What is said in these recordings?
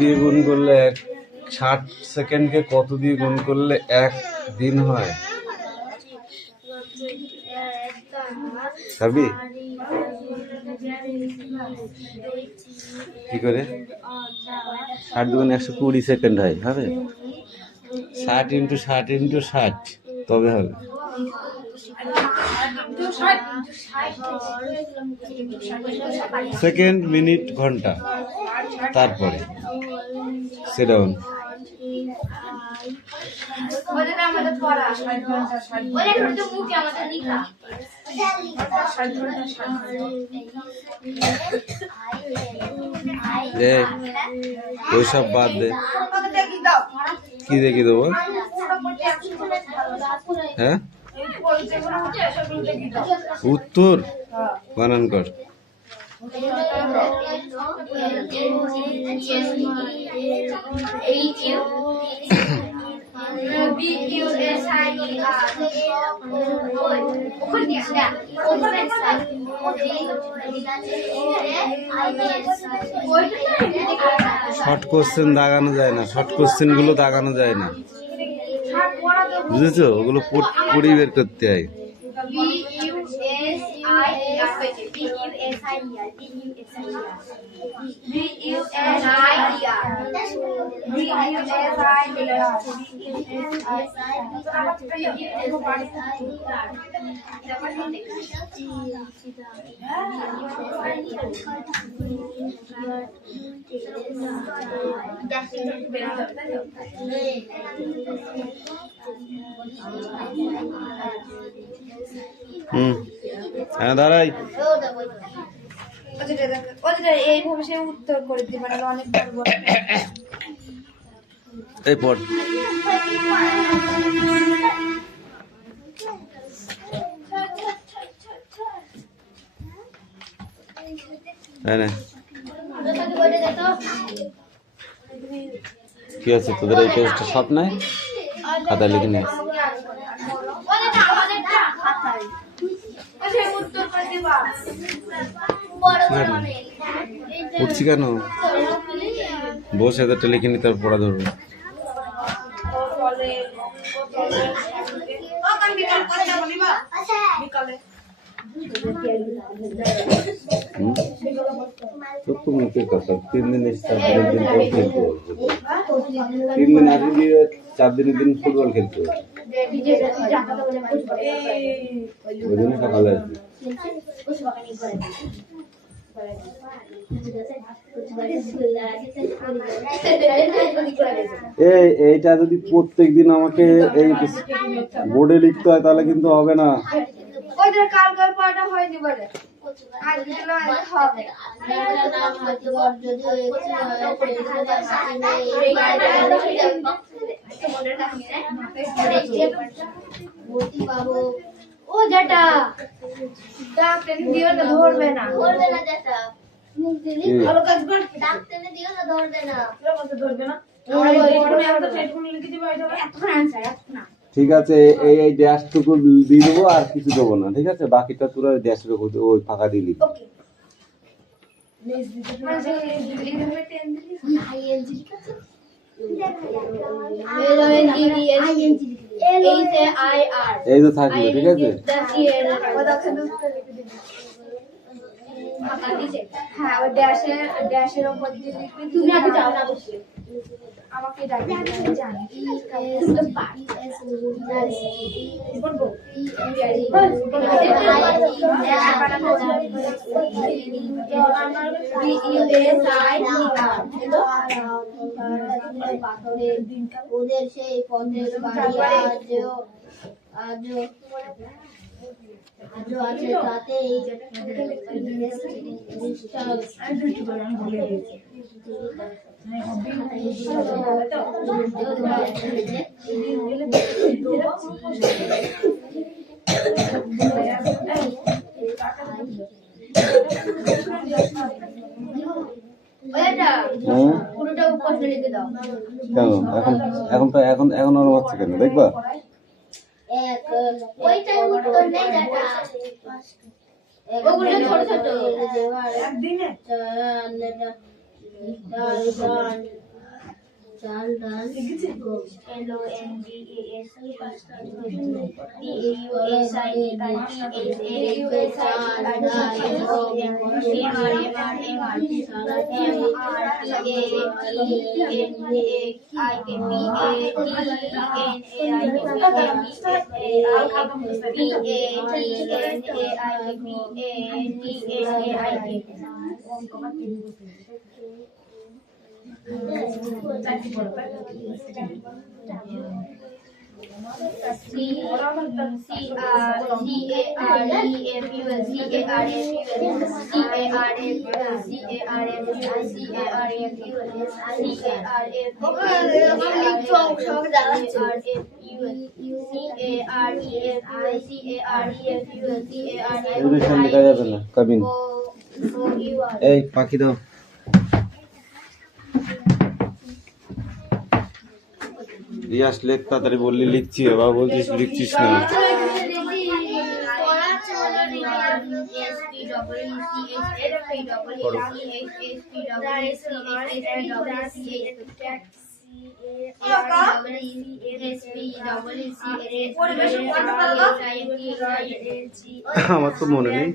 দিয়ে গুণ করলে 60 সেকেন্ডকে কত দিয়ে গুণ করলে 1 দিন হয়? পারবি কি করে? 60 দুগুণ 120 সেকেন্ড হয়, হবে? 60 × 60 × 60 তবে হবে। সেকেন্ড, মিনিট, ঘন্টা, তারপরে সেডাউন। ওইসব বাদ দে, কি দেখি দেবো? হ্যাঁ, উত্তর বানান কর। শর্ট কোশ্চেন দাগানো যায় না, শর্ট কোশ্চেন গুলো দাগানো যায় না, বুঝেছো? ওগুলো পড়ে বের করতে হয়। হ্যাঁ, দাঁড়াই। এইভাবে সে উত্তর করে দিবে না, অনেক এই পড়। কি আছে তোদের এই পেজটা? সব নাই, খাতা লিখে নে। উঠছি কেন? বসে এদেরটা লিখে নি, তার পড়া ধরবো। মুখের কথা, 3 দিন এসে 4 দিন পর খেলতে হবে, 3 দিন আগে দিয়ে 4 দিনের দিন ফুটবল খেলতে হবে, ওই জন্য সকালে আসবে। এইটা যদি প্রত্যেক দিন আমাকে এই বোর্ডে লিখতে হয় তাহলে কিন্তু হবে না। ও যেটা দিও না, ধরবে না, ধরবে না, যেটা ভালো কাজ কর, ডাকতে দিও না, ধরবে না, ধরবে না। ঠিক আছে, এই ড্যাশটুকু দিয়ে দেবো, আর কিছু দেবো না, ঠিক আছে? বাকিটা তোরা ড্যাশের উপর ওই ফাঁকা দিয়ে লিখবি। এই তো থাকবে, ঠিক আছে? হ্যাঁ, ওই ড্যাশের উপর দিয়ে লিখবি। তুমি আগে যাও না, বসে আমাকে ডাকবে, জানি তুমি তো পারি। বলবো ওদের সেই পথের বাড়ি আজও আছে, তাতেই পুরোটা প্রশ্ন লিখে দাও। কেন এখন তো এখন আরো হচ্ছে কেন দেখবা? ওইটাই উত্তর নেই, যেটা ওগুলো ছোট ছোট একদিনে লেখা যাবে না কাবিন। এই পাখি দাও। রিয়াস লেখ তাড়াতাড়ি, বললি লিখছি, বাবা বলছিস লিখছিস না। আমার তো মনে নেই।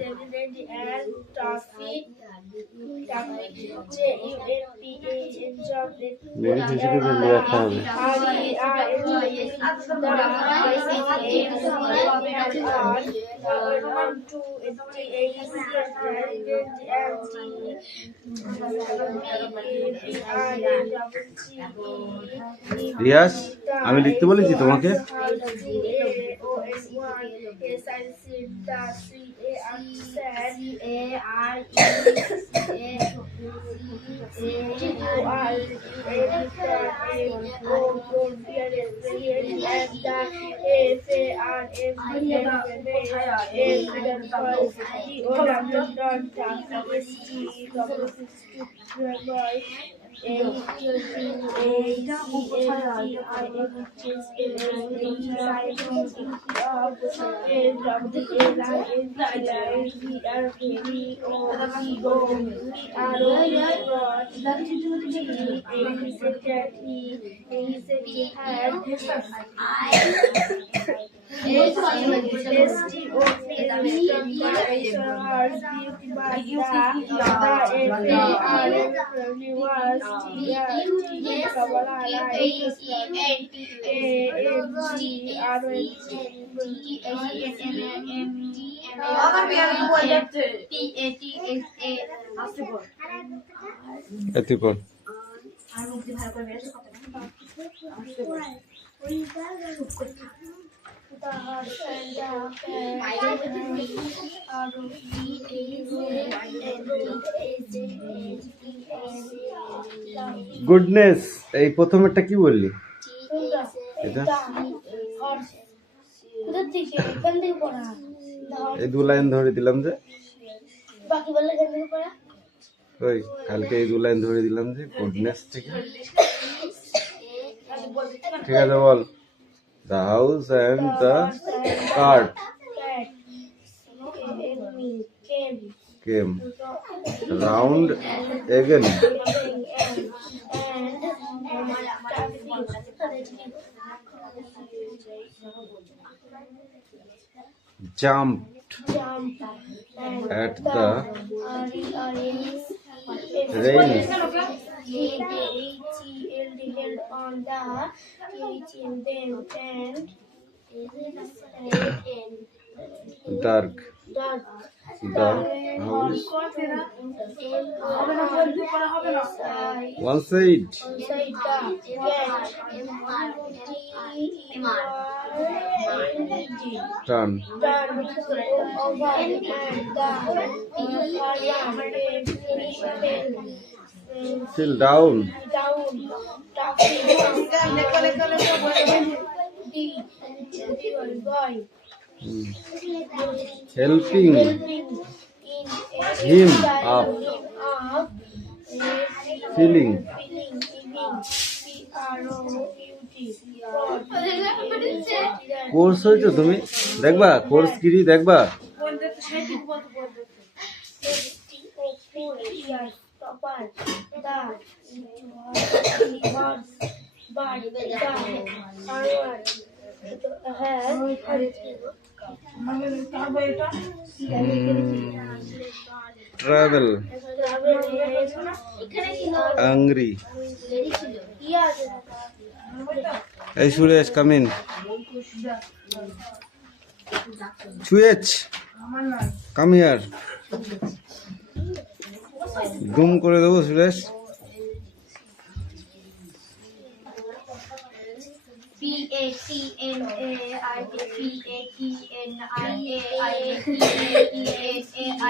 রিয়াস, আমি লিখতে বলেছি তোমাকে? গুডনেস, এই প্রথমেরটা কি বললি? এটা এই 2 লাইন ধরে দিলাম যে, ওই কালকে এই 2 লাইন ধরে দিলাম যে গুডনেস থেকে। ঠিক আছে, বল। The house and the cart came round again. Jumped at the rails. On the teaching them and Dark. The house. One side. Turn. Sit down. Helping him up. Feeling. Course হয়েছে তুমি দেখবা, course কি দেখবা? Travel, angry. এই Suresh, come in. সুয়েজ, come here. গুম করে দেবো সুরেশ।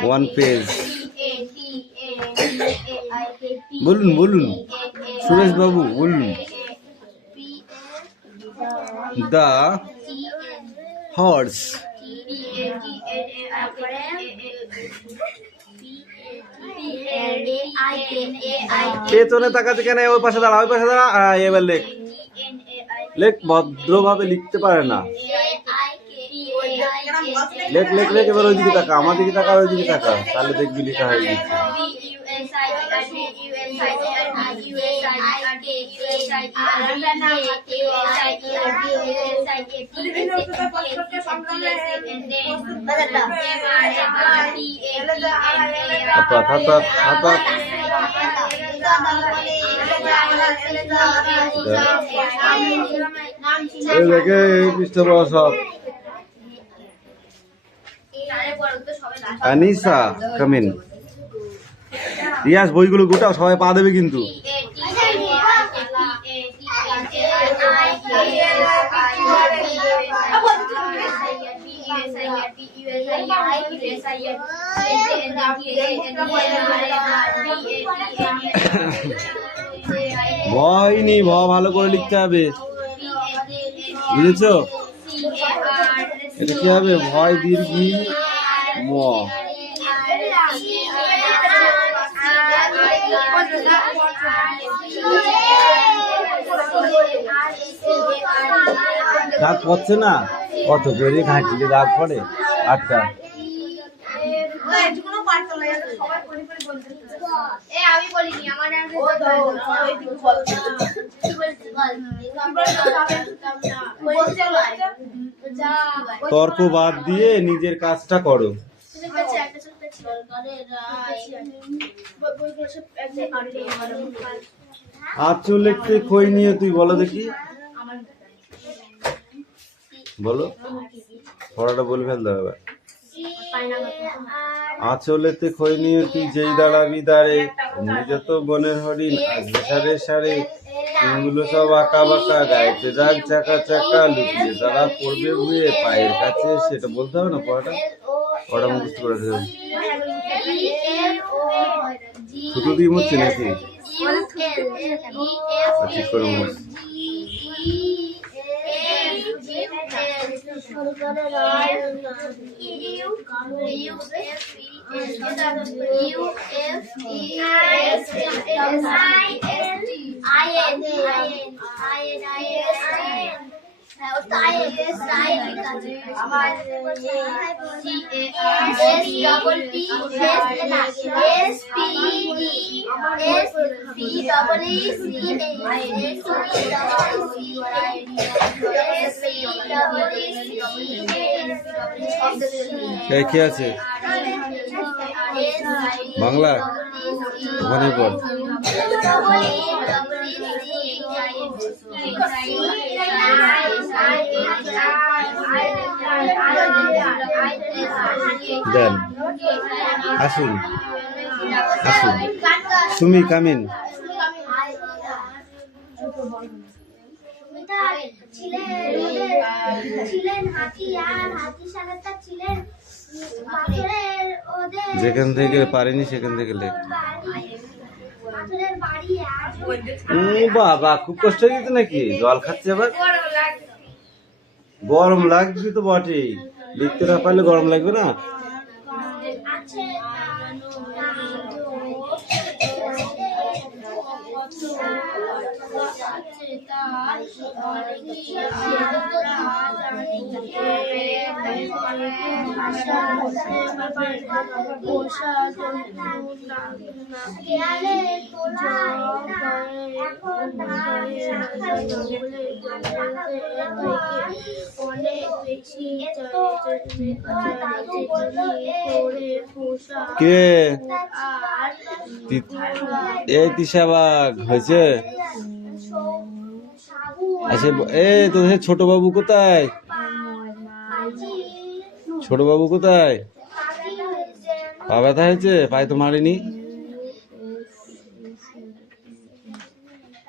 One page. বলুন বলুন সুরেশ বাবু, বলুন। দা হর্স। পেছনে তাকাতে কেন? ওই পাশে দাঁড়া, ওই পাশে দাঁড়া। এবার লেখ, লেখ। ভদ্রভাবে লিখতে পারে না। লেখ লেখ লেখ। এবার ওইদিকে তাকা, আমার দিকে তাকা, ওইদিকে তাকা, তাহলে দেখবি লেখা হয়ে গেছে। Anisa, come in. রিয়াজ, বইগুলো গোটাও, সবাই পা দেবে কিন্তু। ভয় নেই, ভালো করে লিখতে হবে, বুঝেছো? এটা কি হবে? ভয় দীর্ঘি ম। দাগ পড়ছে না? কত করে ঘাঁটলে দাগ পড়ে। আচ্ছা, তর্ক বাদ দিয়ে নিজের কাজটা করো। আঁচল লিখতে খই নিয়ে তুই বলো দেখি, বলো। পড়াটা বলে ফেলতে হবে। আঁচলেতে খই নিয়ে তুই যেই দাঁড়াবি দাঁড়ে, নিজে তো বনের হরিণ আসবে সারে সারে, চুলগুলো সব আঁকা বাঁকা, গায়েতে দাগ চাকা চাকা, লুকিয়ে তারা পড়বে বুয়ে পায়ের কাছে। সেটা বলতে হবে না, পড়াটা মুখস্থ করে দেবে। ছুটো দিয়ে মরছে নাকি? ঠিক করে মুখ। কি আছে বাংলা? ওখানে পড়। দেন, আসুন আসুন। Sumi, come in. যেখান থেকে পারিনি সেখান থেকে লেখ। বাবা, খুব কষ্ট হয়ে গেছে নাকি? জল খাচ্ছে আবার? গরম লাগবে তো বটেই, লিখতে না পারলে গরম লাগবে না? ভাষা বলতে হবে পোষা জন্তু নাকি জঙ্গলে অনেক বেশি করে পোষা কে আর এই তিশাবাগ হয়েছে? আচ্ছা তোদের ছোট বাবু কোথায়? ছোট বাবু কোথায়? পা ব্যথা হয়েছে? পায়ে তো মারিনি,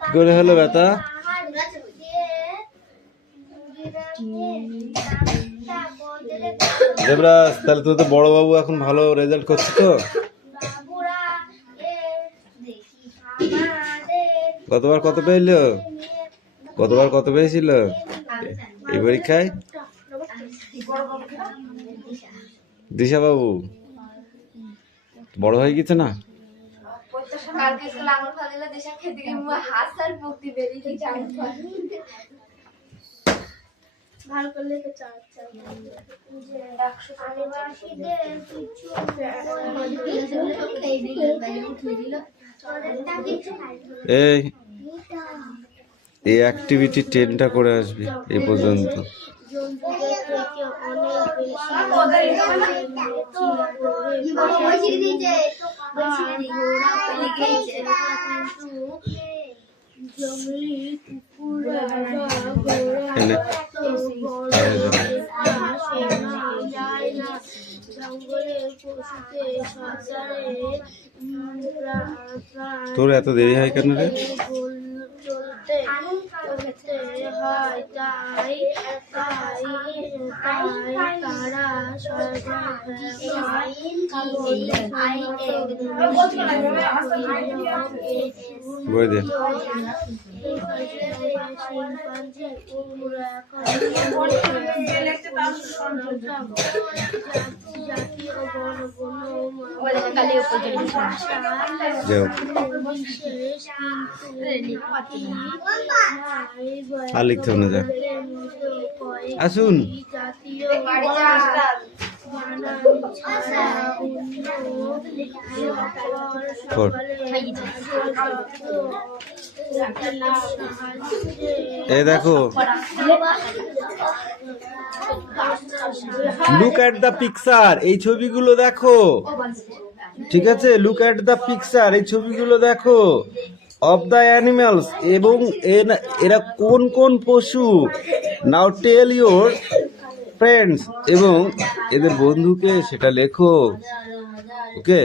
কি করে হলো ব্যথা? দেবরাজ, তাহলে তোর তো বড় বাবু এখন ভালো রেজাল্ট করছে তো? গতবার কত পেয়েছিল? গতবার কত পেয়েছিল এই পরীক্ষায়? দিশা বাবু বড় হয়ে গেছে না? ভালো করলে তো এই অ্যাক্টিভিটি 10টা করে আসবি এই পর্যন্ত। তোর এত দেরি হয় কেন রে? বই দে। আর লিখতে হবে না, যা আসুন। এই দেখো, লুক এট দ্য পিকচার, এই ছবিগুলো দেখো, ঠিক আছে? লুক এট দ্য পিকচার, এই ছবিগুলো দেখো অফ দ্য অ্যানিমালস, এবং এরা কোন কোন পশু। নাও টেল ইউর ফ্রেন্ডস, এবং এদের বন্ধুকে সেটা লেখো। ওকে,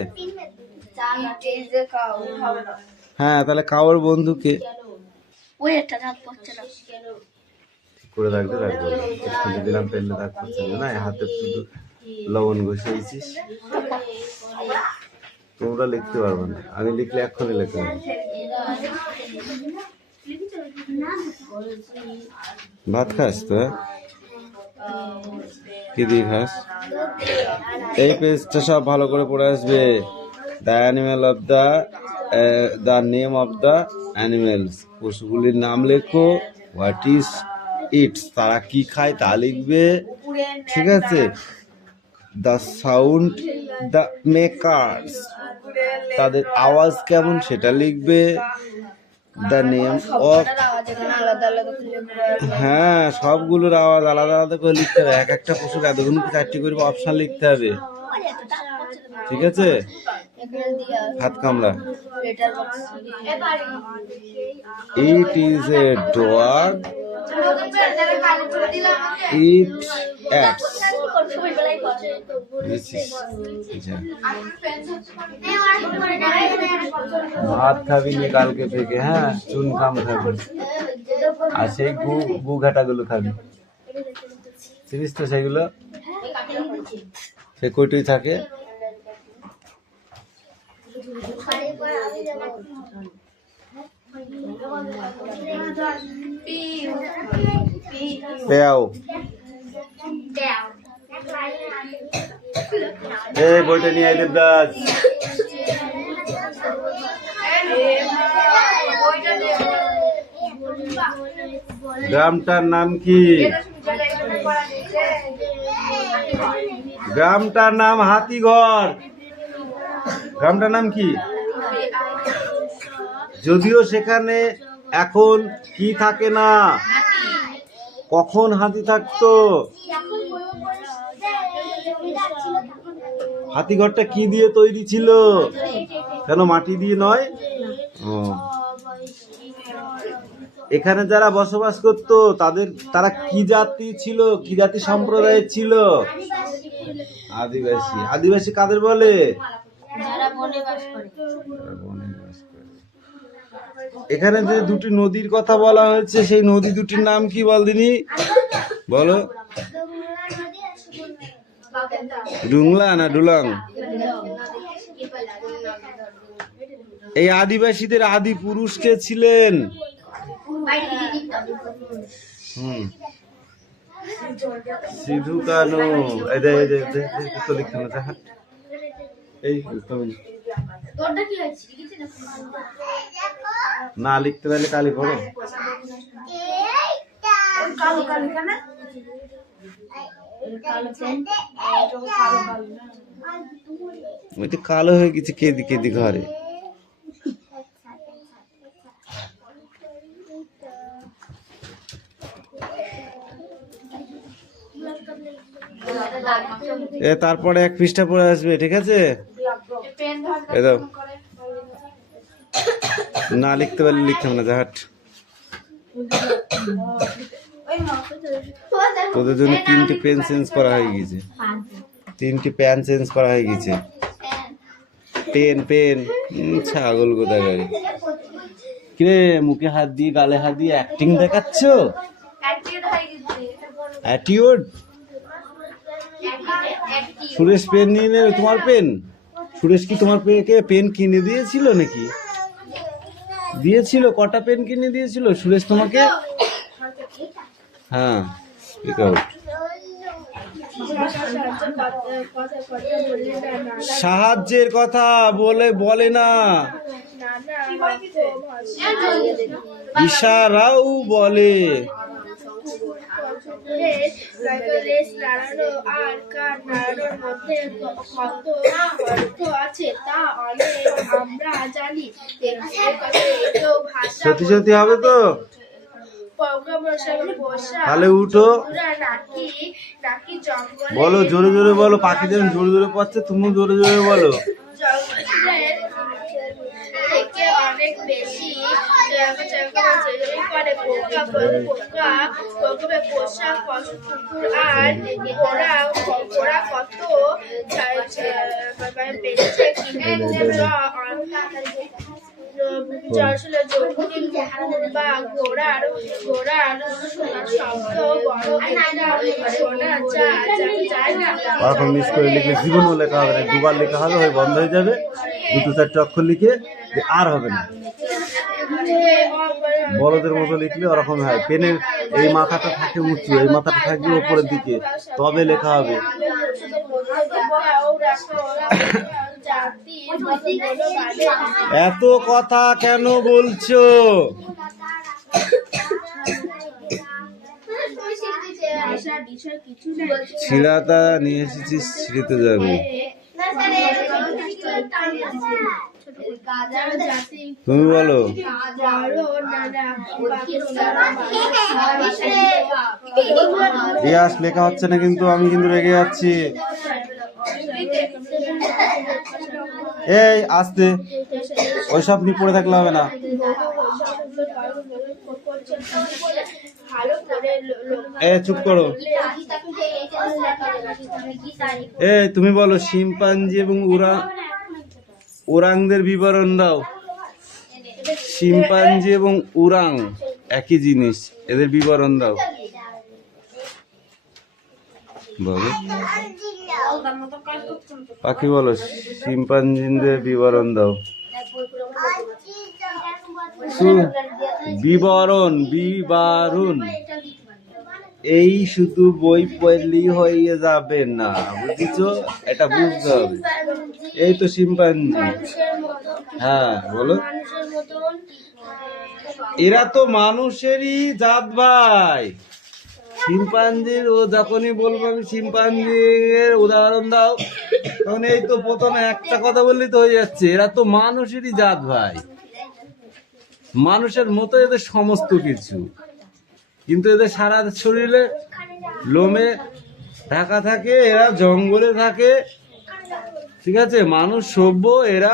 হ্যাঁ, তাহলে কাউর বন্ধুকে করে রাখতে রাখবো, খুলে দিলাম, পেলে রাখ পাচ্ছে না, হাতে শুধু লবণ ঘষেছিস। তোমরা লিখতে পারবে না, আমি লিখলে এক্ষুনি লিখতে পারবো। ভাত খাস তো? কি দিয়ে খাস? এই পেজটা সব ভালো করে পড়ে আসবে। The animal of the name of the animals, পশুগুলির নাম লেখো। হোয়াট ইজ ইটস, তারা কি খায় তা লিখবে, ঠিক আছে? দ্য সাউন্ড দ্য মেকার্স, তাদের আওয়াজ কেমন সেটা লিখবে। দ্য নেম অফ, হ্যাঁ, সবগুলোর আওয়াজ আলাদা আলাদা করে লিখতে হবে। এক একটা পশুর এতগুলো 4টি করে অপশন লিখতে হবে, ঠিক আছে? হাত কামড়া। ইট ইজ এ ডগ, ইট অ্যাটস। ভাত খাবি নি কালকে থেকে, হ্যাঁ, চুন খাম খাবি, আর সেই গু ঘাটাগুলো খাবি, চিনিস তো সেগুলো? সে কইটুই থাকে। এই বইটা নিয়ে আয় দেবদাস। গ্রামটার নাম কি? গ্রামটার নাম হাতিঘর। গ্রামটার নাম কি? যদিও সেখানে এখন কি থাকে না, কখন হাতি থাকতো? হাতিঘরটা কি দিয়ে তৈরি ছিল? কেন মাটি দিয়ে নয়? ও, এখানে যারা বসবাস করতো তারা কি জাতি ছিল, কি জাতি সম্প্রদায়ের ছিল? আদিবাসী। আদিবাসী কাদের বলে? যারা বনে বাস করে। এখানে যে দুটি নদীর কথা বলা হয়েছে, সেই নদী দুটির নাম কি বল দিনি? বলো। ডুংলা না ডুলাং? এই আদিবাসীদের আদি পুরুষ কে ছিলেন? সিধু কানু। এই না লিখতে পারলে কালি পড়ো। কালো হয়ে গেছে কেদি কেদি ঘরে। তারপরে এক পৃষ্ঠা পড়ে আসবে, ঠিক আছে? না লিখতে পারলে লিখতে হবে না, জাহাট। তোদের জন্য 3টে পেন চেঞ্জ করা হয়ে গেছে, 3টে পেন চেঞ্জ করা হয়ে গেছে। পেন ছাগল কোথায়? কিরে মুখে হাত দিয়ে গালে হাত দিয়ে অ্যাক্টিং দেখাচ্ছ? অ্যাটিটিউড। সুরেশ পেন নিয়ে নেবে? তোমার পেন? সুরেশ কি তোমার পেন কিনে দিয়েছিল নাকি? দিয়েছিল? কটা পেন কিনে দিয়েছিল সুরেশ তোমাকে? হ্যাঁ, স্পিক আউট। সাহায্যের কথা বলে না, ইশারাও বলে। রেস নাড়ানো আর কান নাড়ানোর মধ্যে কত অর্থ আছে তা আমরা জানি। সত্যি সত্যি হবে তো? তাহলে উঠো, বলো জোরে জোরে বলো। পাখি যেমন জোরে জোরে পাচ্ছে, তুমিও জোরে জোরে বলো। থেকে অনেক বেশি পোষা কুকুর আর ঘোড়া কত বেঁচেছে বা ঘোড়ার শব্দ শোনা যায় না। এখন মিস করে লিখলে জীবনও লেখা হবে না, দুবার লেখা হবে, হয় বন্ধ হয়ে যাবে। 2-4টে অক্ষর লিখে আর হবে না। বড়দের মতো লিখলে ওরকম হয়। পেনের এই মাথাটা থাকে উঁচু, এই মাথাটা থাকবে উপরের দিকে, তবে লেখা হবে। এত কথা কেন বলছো? ছিঁড়াটা নিয়ে এসেছিস, ছিঁড়তে যাবে। তুমি বলো। ইয়াস লেখা হচ্ছে না কিন্তু, আমি কিন্তু রেগে যাচ্ছি। এই আস্তে, ওইসব নিয়ে পড়ে থাকলে হবে না। চুপ করো। তুমি বলো শিম্পাঞ্জি এবং ওরাংদের বিবরণ দাও। শিম্পাঞ্জি এবং ওরাং একই জিনিস, এদের বিবরণ দাও। বলো পাখি, বলো শিম্পাঞ্জিদের বিবরণ দাও। বিবরণ এই শুধু বই পড়লেই হয়ে যাবে না, বুঝেছো? এটা বুঝতে হবে। এই তো শিম্পাঞ্জি। হ্যাঁ বলো। এরা তো মানুষেরই জাত ভাই। শিম্পাঞ্জির ও যখনই বলবো আমি শিম্পাঞ্জির উদাহরণ দাও, তখন এই তো প্রথমে একটা কথা বললেই তো হয়ে যাচ্ছে। এরা তো মানুষেরই জাত ভাই, মানুষের মতো এদের সমস্ত কিছু, কিন্তু এদের সারা শরীরে লোমে ঢাকা থাকে, এরা জঙ্গলে থাকে, ঠিক আছে। মানুষ সভ্য, এরা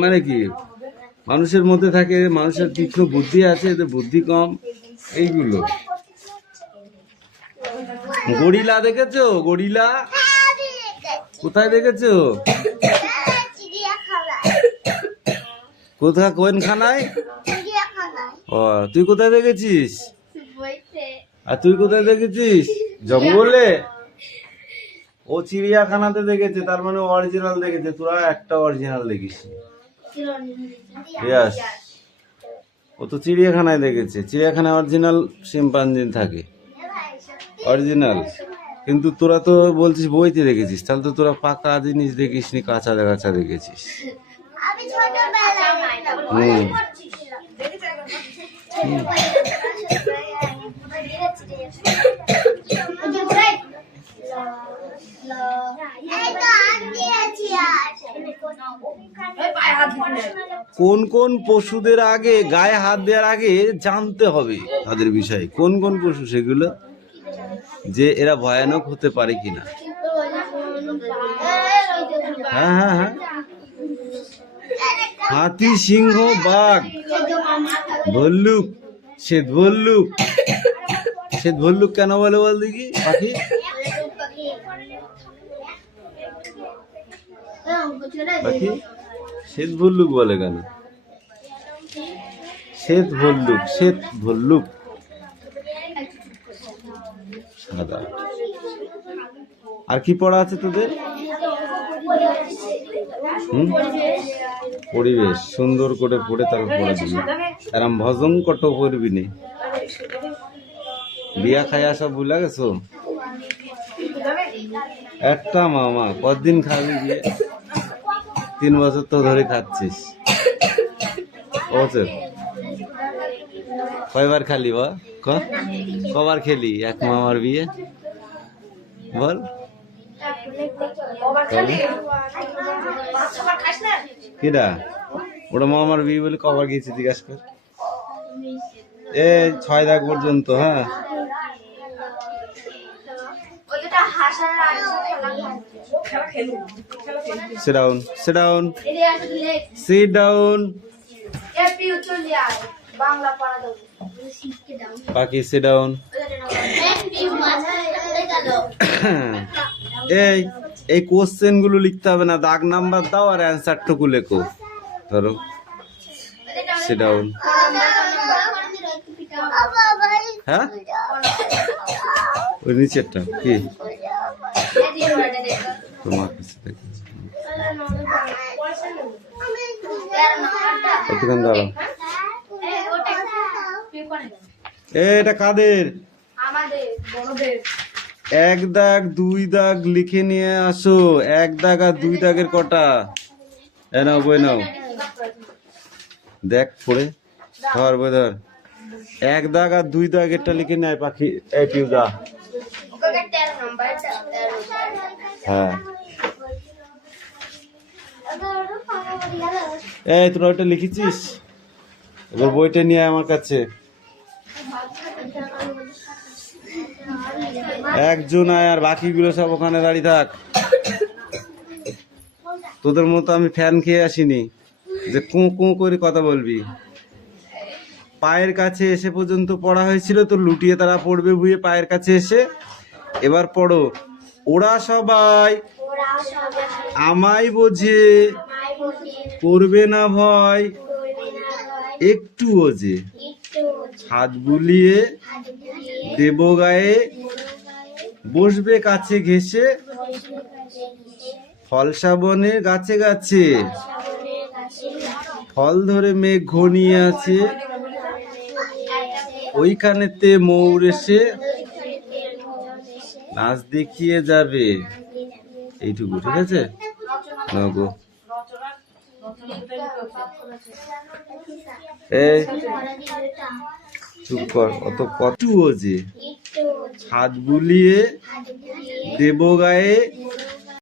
মানে কি মানুষের মধ্যে থাকে, মানুষের তীক্ষ্ণ বুদ্ধি আছে, এদের বুদ্ধি কম। এইগুলো গরিলা দেখেছো? গরিলা কোথায় দেখেছো? কোথায়, কোনখানায়? ও, তুই কোথায় দেখেছিস? আর তুই কোথায় দেখেছিস? জঙ্গলে। ও চিড়িয়াখানাতে দেখেছে, তার মানে অরিজিনাল দেখেছে, তোরা একটা অরিজিনাল দেখিস। ইয়াস, ও তো চিড়িয়াখানায় দেখেছে। চিড়িয়াখানায় অরিজিনাল শিম্পাঞ্জি থাকে, অরিজিনাল। কিন্তু তোরা তো বলছিস বইতে দেখেছিস, তাহলে তো তোরা পাকা জিনিস দেখিসনি, কাঁচা কাঁচা দেখেছিস। হুম, কোন কোন পশুদের আগে গায়ে হাত দেওয়ার আগে জানতে হবে তাদের বিষয়ে, কোন কোন পশু সেগুলো, যে এরা ভয়ানক হতে পারে কিনা। হ্যাঁ হ্যাঁ হ্যাঁ, হাতি, সিংহ, বাঘ, ভল্লুক, শ্বেত ভল্লুক। শ্বেত ভল্লুক কেন বলে বল দেখি পাখি? পাখি শ্বেত ভল্লুক বলে কেন? শ্বেত ভল্লুক, শ্বেত ভল্লুক সাদা। আর কি পড়া আছে তোদের? পরিবেশ সুন্দর করে পড়ে তারপর পড়া দিবি, এরম ভজন কত করবি নি। বিয়া খাইয়া সব ভুলা গেছো? একটা মামা, কতদিন খাবি বিয়ে? 3 বছর তো ধরে খাচ্ছিস। কয়বার খালি বা কবার খেলি এক মামার বিয়ে বল? কিরা ওটা মামার বিয়ে বলে কবার গিয়েছি জিজ্ঞাসা কর। 6 দাগ পর্যন্ত। হ্যাঁ, sit down, sit down, sit down. Paki, sit down. এই কোশ্চেন গুলো লিখতে হবে না, দাগ নাম্বার দাও আর অ্যান্সারটুকু লেখো। ধরো sit down. হ্যাঁ, ওই নিচেরটা কি তোমার কাছে দেখেছি? এটা কাদের? 1 দাগ 2 দাগ লিখে নিয়ে আসো। 1 দাগ আর 2 দাগের কটা? নাও বই নাও, দেখ পড়ে ধর, বই ধর। 1 দাগ আর 2 দাগেরটা লিখে নেয় পাখি। এই পিউদা, হ্যাঁ, তোরা ওটা লিখেছিস? এবার বইটা নিয়ে আমার কাছে। একজন আয় আর বাকিগুলো সব ওখানে দাঁড়িয়ে থাক। তোদের মতো আমি ফ্যান খেয়ে আসিনি যে কুঁ কুঁ করে কথা বলবি। পায়ের কাছে এসে পর্যন্ত পড়া হয়েছিল, তো লুটিয়ে তারা পড়বে ভুয়ে পায়ের কাছে এসে। এবার পড়ো, ওরা সবাই আমায় বোঝে, করবে না ভয় একটুও যে, হাত বুলিয়ে দেব গায়ে, বসবে কাছে ঘেসে, ফল শ্রাবণে গাছে গাছে, ফল ধরে মেঘ ঘনিয়ে আছে, ওইখানেতে ময়ূর এসে নাচ দেখিয়ে যাবে। এইটুকু, ঠিক আছে? নগো চুপ কর, অত কটুও যে হাত বুলিয়ে দেব গায়ে